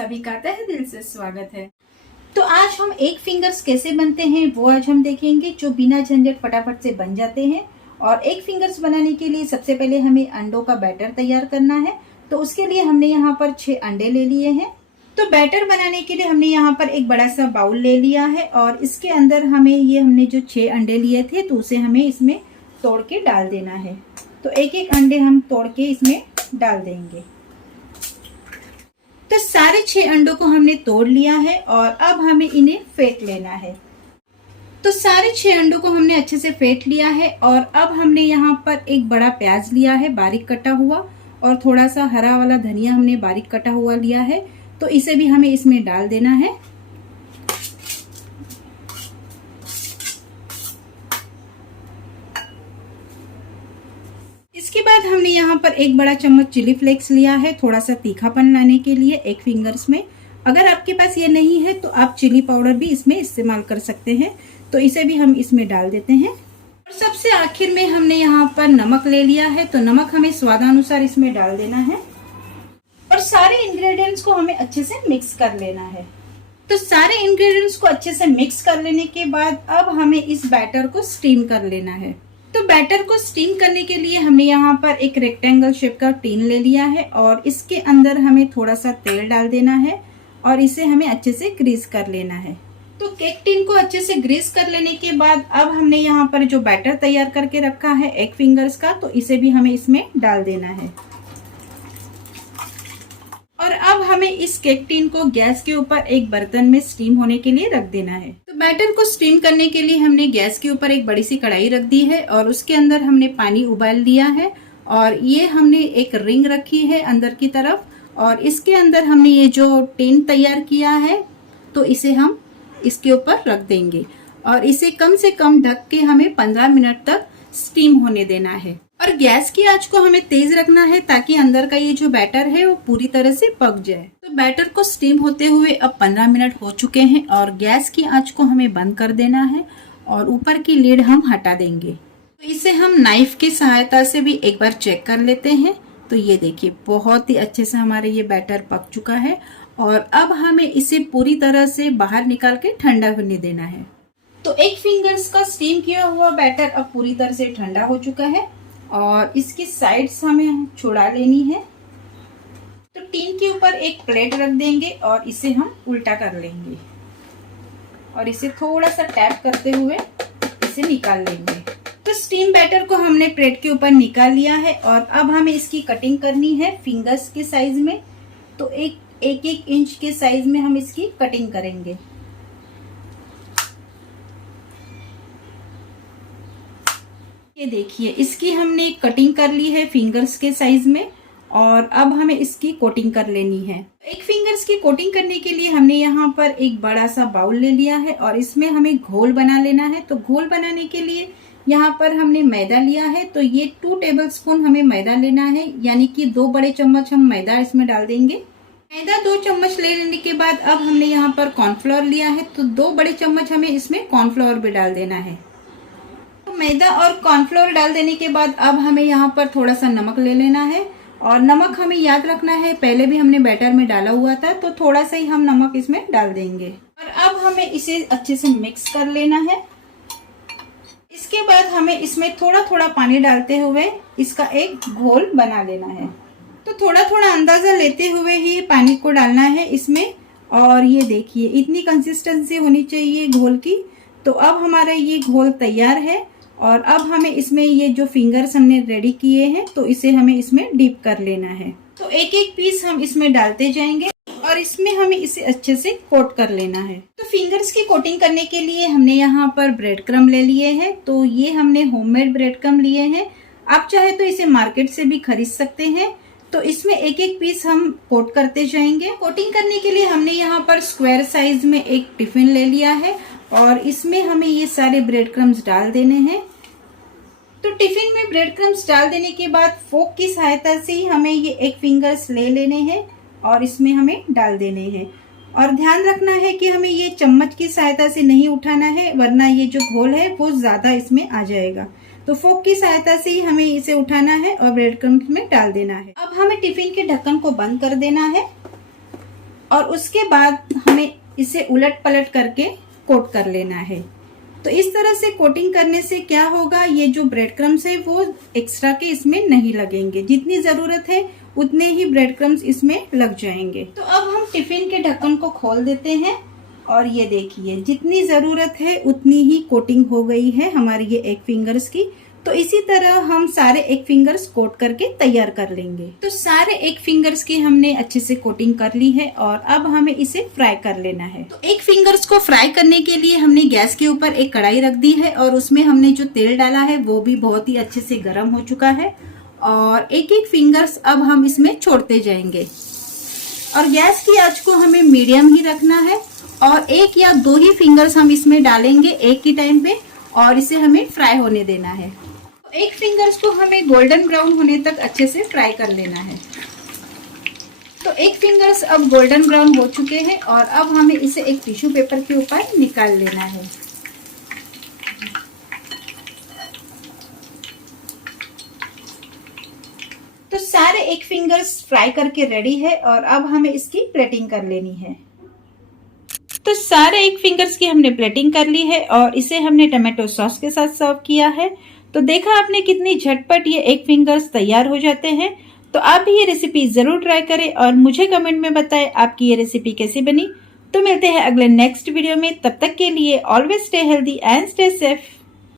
सभी का तहे दिल से स्वागत है। तो आज हम एग फिंगर्स कैसे बनते हैं वो आज हम देखेंगे, जो बिना झंझट फटाफट से बन जाते हैं। और एग फिंगर्स बनाने के लिए सबसे पहले हमें अंडों का बैटर तैयार करना है। तो उसके लिए हमने यहाँ पर 6 अंडे ले लिए हैं। तो बैटर बनाने के लिए हमने यहाँ पर एक बड़ा सा बाउल ले लिया है और इसके अंदर हमने जो 6 अंडे लिए थे तो उसे हमें इसमें तोड़ के डाल देना है। तो एक एक अंडे हम तोड़ के इसमें डाल देंगे। तो सारे 6 अंडों को हमने तोड़ लिया है और अब हमें इन्हें फेंट लेना है। तो सारे 6 अंडों को हमने अच्छे से फेंट लिया है और अब हमने यहाँ पर एक बड़ा प्याज लिया है बारीक कटा हुआ, और थोड़ा सा हरा वाला धनिया हमने बारीक कटा हुआ लिया है। तो इसे भी हमें इसमें डाल देना है। इसके बाद हमने यहाँ पर एक बड़ा चम्मच चिली फ्लेक्स लिया है, थोड़ा सा तीखापन लाने के लिए एग फिंगर्स में। अगर आपके पास ये नहीं है तो आप चिली पाउडर भी इसमें इस्तेमाल कर सकते हैं। तो इसे भी हम इसमें डाल देते हैं। और सबसे आखिर में हमने यहाँ पर नमक ले लिया है, तो नमक हमें स्वादानुसार इसमें डाल देना है। और सारे इंग्रेडिएंट्स को हमें अच्छे से मिक्स कर लेना है। तो सारे इंग्रेडिएंट्स को अच्छे से मिक्स कर लेने के बाद अब हमें इस बैटर को स्टीम कर लेना है। तो बैटर को स्टीम करने के लिए हमने यहाँ पर एक रेक्टेंगल शेप का टिन ले लिया है और इसके अंदर हमें थोड़ा सा तेल डाल देना है और इसे हमें अच्छे से ग्रीस कर लेना है। तो केक टिन को अच्छे से ग्रीस कर लेने के बाद अब हमने यहाँ पर जो बैटर तैयार करके रखा है एग फिंगर्स का, तो इसे भी हमें इसमें डाल देना है। और अब हमें इस केक टिन को गैस के ऊपर एक बर्तन में स्टीम होने के लिए रख देना है। तो बैटर को स्टीम करने के लिए हमने गैस के ऊपर एक बड़ी सी कढ़ाई रख दी है और उसके अंदर हमने पानी उबाल दिया है और ये हमने एक रिंग रखी है अंदर की तरफ, और इसके अंदर हमने ये जो टिन तैयार किया है तो इसे हम इसके ऊपर रख देंगे और इसे कम से कम ढक के हमें 15 मिनट तक स्टीम होने देना है। और गैस की आंच को हमें तेज रखना है ताकि अंदर का ये जो बैटर है वो पूरी तरह से पक जाए। तो बैटर को स्टीम होते हुए अब 15 मिनट हो चुके हैं और गैस की आंच को हमें बंद कर देना है और ऊपर की लीड हम हटा देंगे। तो इसे हम नाइफ की सहायता से भी एक बार चेक कर लेते हैं। तो ये देखिए बहुत ही अच्छे से हमारे ये बैटर पक चुका है और अब हमें इसे पूरी तरह से बाहर निकाल के ठंडा होने देना है। तो एग फिंगर्स का स्टीम किया हुआ बैटर अब पूरी तरह से ठंडा हो चुका है और इसकी साइड्स हमें छुड़ा लेनी है। तो टिन के ऊपर एक प्लेट रख देंगे और इसे हम उल्टा कर लेंगे और इसे थोड़ा सा टैप करते हुए इसे निकाल लेंगे। तो स्टीम बैटर को हमने प्लेट के ऊपर निकाल लिया है और अब हमें इसकी कटिंग करनी है फिंगर्स के साइज में। तो एक इंच के साइज में हम इसकी कटिंग करेंगे। ये देखिए इसकी हमने कटिंग कर ली है फिंगर्स के साइज में और अब हमें इसकी कोटिंग कर लेनी है। एक फिंगर्स की कोटिंग करने के लिए हमने यहाँ पर एक बड़ा सा बाउल ले लिया है और इसमें हमें घोल बना लेना है। तो घोल बनाने के लिए यहाँ पर हमने मैदा लिया है। तो ये 2 टेबलस्पून हमें मैदा लेना है, यानी कि 2 बड़े चम्मच हम मैदा इसमें डाल देंगे। मैदा 2 चम्मच ले लेने के बाद अब हमने यहाँ पर कॉर्नफ्लोर लिया है, तो 2 बड़े चम्मच हमें इसमें कॉर्नफ्लोर भी डाल देना है। तो मैदा और कॉर्नफ्लोर डाल देने के बाद अब हमें यहाँ पर थोड़ा सा नमक ले लेना है और नमक हमें याद रखना है, पहले भी हमने बैटर में डाला हुआ था तो थोड़ा सा ही हम नमक इसमें डाल देंगे। और अब हमें इसे अच्छे से मिक्स कर लेना है। इसके बाद हमें इसमें थोड़ा थोड़ा पानी डालते हुए इसका एक घोल बना लेना है। तो थोड़ा थोड़ा अंदाजा लेते हुए ही पानी को डालना है इसमें। और ये देखिए इतनी कंसिस्टेंसी होनी चाहिए घोल की। तो अब हमारा ये घोल तैयार है और अब हमें इसमें ये जो फिंगर्स हमने रेडी किए हैं तो इसे हमें इसमें डीप कर लेना है। तो एक एक पीस हम इसमें डालते जाएंगे और इसमें हमें इसे अच्छे से कोट कर लेना है। तो फिंगर्स की कोटिंग करने के लिए हमने यहाँ पर ब्रेड क्रम ले लिए हैं। तो ये हमने होममेड ब्रेड क्रम लिए हैं, आप चाहे तो इसे मार्केट से भी खरीद सकते हैं। तो इसमें एक एक पीस हम कोट करते जाएंगे। कोटिंग करने के लिए हमने यहाँ पर स्क्वायर साइज में एक टिफिन ले लिया है और इसमें हमें ये सारे ब्रेड क्रम्स डाल देने हैं। तो टिफिन में ब्रेड क्रम्स डाल देने के बाद फोक की सहायता से ही हमें ये एग फिंगर्स ले लेने हैं और इसमें हमें डाल देने हैं। और ध्यान रखना है कि हमें ये चम्मच की सहायता से नहीं उठाना है, वरना ये जो घोल है वो ज्यादा इसमें आ जाएगा। तो फोक की सहायता से ही हमें इसे उठाना है और ब्रेड क्रम्स में डाल देना है। अब हमें टिफिन के ढक्कन को बंद कर देना है और उसके बाद हमें इसे उलट पलट करके कोट कर लेना है। तो इस तरह से कोटिंग करने से क्या होगा, ये जो ब्रेड क्रम्स है वो एक्स्ट्रा के इसमें नहीं लगेंगे। जितनी जरूरत है उतने ही ब्रेड क्रम्स इसमें लग जाएंगे। तो अब हम टिफिन के ढक्कन को खोल देते हैं और ये देखिए जितनी जरूरत है उतनी ही कोटिंग हो गई है हमारी ये एग फिंगर्स की। तो इसी तरह हम सारे एग फिंगर्स कोट करके तैयार कर लेंगे। तो सारे एग फिंगर्स की हमने अच्छे से कोटिंग कर ली है और अब हमें इसे फ्राई कर लेना है। तो एग फिंगर्स को फ्राई करने के लिए हमने गैस के ऊपर एक कढ़ाई रख दी है और उसमें हमने जो तेल डाला है वो भी बहुत ही अच्छे से गर्म हो चुका है और एक एक फिंगर्स अब हम इसमें छोड़ते जाएंगे। और गैस की आंच को हमें मीडियम ही रखना है और एक या दो ही फिंगर्स हम इसमें डालेंगे एक ही टाइम पे और इसे हमें फ्राई होने देना है। एक फिंगर्स को हमें गोल्डन ब्राउन होने तक अच्छे से फ्राई कर लेना है। तो एक फिंगर्स अब गोल्डन ब्राउन हो चुके हैं और अब हमें इसे एक टिश्यू पेपर के ऊपर निकाल लेना है। तो सारे एक फिंगर्स फ्राई करके रेडी है और अब हमें इसकी प्लेटिंग कर लेनी है। तो सारे एक फिंगर्स की हमने प्लेटिंग कर ली है और इसे हमने टमाटो सॉस के साथ सर्व किया है। तो देखा आपने कितनी झटपट ये एग फिंगर्स तैयार हो जाते हैं। तो आप भी ये रेसिपी जरूर ट्राई करें और मुझे कमेंट में बताएं आपकी ये रेसिपी कैसी बनी। तो मिलते हैं अगले नेक्स्ट वीडियो में, तब तक के लिए always stay healthy and stay safe.